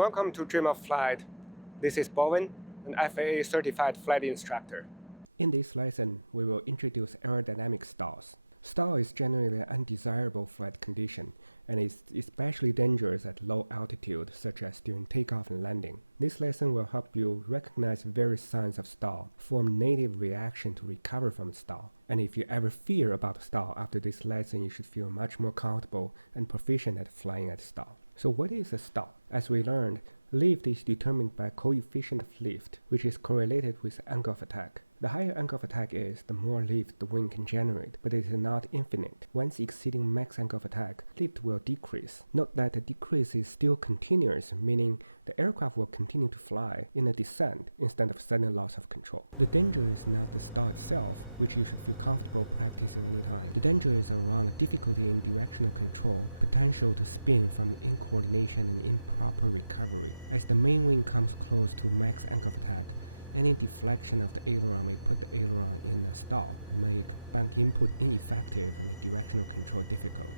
Welcome to Dream of Flight. This is Bowen, an FAA certified flight instructor. In this lesson, we will introduce aerodynamic stalls. Stall is generally an undesirable flight condition and is especially dangerous at low altitude, such as during takeoff and landing. This lesson will help you recognize various signs of stall, form native reaction to recover from stall. And if you ever fear about stall after this lesson, you should feel much more comfortable and proficient at flying at stall. So what is a stall? As we learned, lift is determined by coefficient of lift, which is correlated with angle of attack. The higher angle of attack is, the more lift the wing can generate, but it is not infinite. Once exceeding max angle of attack, lift will decrease. Note that the decrease is still continuous, meaning the aircraft will continue to fly in a descent instead of sudden loss of control. The danger is not the stall itself, which you should feel comfortable practicing anytime. The danger is around the difficulty in directional control, potential to spin from incoordination and improper recovery. As the main wing comes close to max angle of attack, any deflection of the aileron may put the aileron in a stall, make bank input ineffective and the directional control difficult.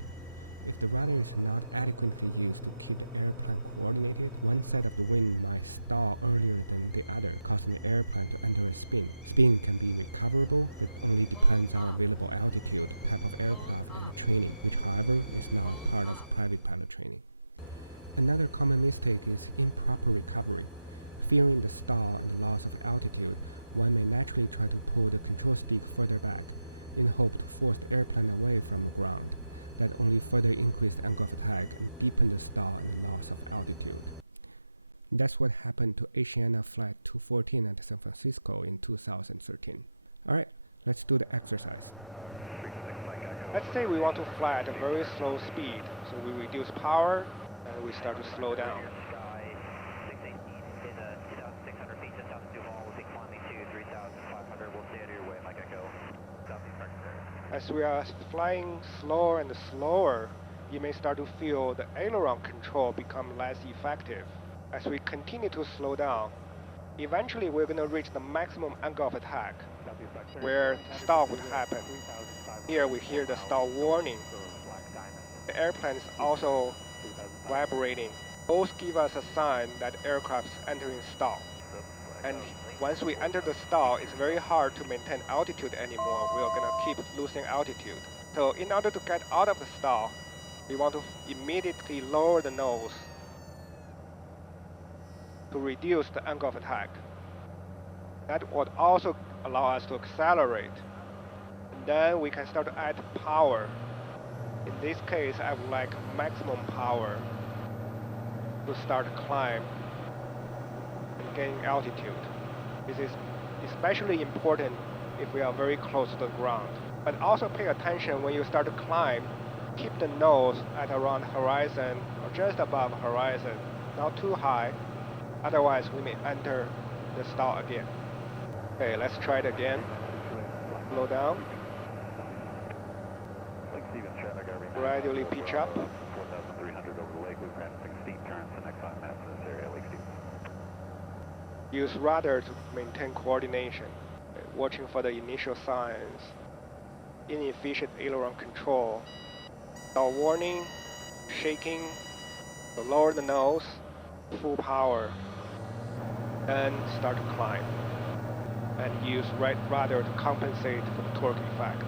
If the rudder is not adequately used to keep the airplane coordinated, one side of the wing might stall earlier than the other, causing the airplane to enter a spin. Spin can be recoverable, but only depends on available altitude, type of aircraft, and training, which however is not part of private pilot training. Another common mistake is improper recovery. Fearing the stall and the loss of altitude, one may naturally try to pull the control stick further back, in hope to force the airplane away from the ground. That only further increased angle of attack and deepened the stall and the loss of altitude. That's what happened to Asiana Flight 214 at San Francisco in 2013. Alright, let's do the exercise. Let's say we want to fly at a very slow speed, so we reduce power and we start to slow down. As we are flying slower and slower, you may start to feel the aileron control become less effective. As we continue to slow down, eventually we're going to reach the maximum angle of attack, where the stall would happen. Here we hear the stall warning. The airplane is also vibrating. Both give us a sign that aircraft is entering stall. And once we enter the stall, it's very hard to maintain altitude anymore. We're going to keep losing altitude. So in order to get out of the stall, we want to immediately lower the nose to reduce the angle of attack. That would also allow us to accelerate. And then we can start to add power. In this case, I would like maximum power to start to climb and gain altitude. This is especially important if we are very close to the ground. But also pay attention when you start to climb. Keep the nose at around horizon or just above horizon, not too high. Otherwise, we may enter the stall again. Okay, let's try it again. Slow down. Gradually pitch up. Use rudder to maintain coordination, watching for the initial signs, inefficient aileron control, stall warning, shaking, so lower the nose, full power, and start to climb, and use right rudder to compensate for the torque effect.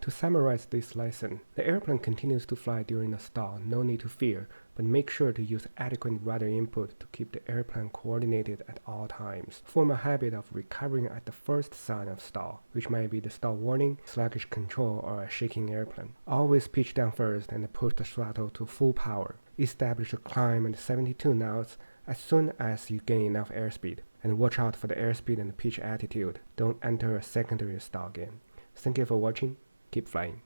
To summarize this lesson, the airplane continues to fly during the stall, no need to fear, but make sure to use adequate rudder input to keep the airplane coordinated at all times. Form a habit of recovering at the first sign of stall, which might be the stall warning, sluggish control, or a shaking airplane. Always pitch down first and push the throttle to full power. Establish a climb at 72 knots as soon as you gain enough airspeed, and watch out for the airspeed and pitch attitude. Don't enter a secondary stall again. Thank you for watching. Keep flying.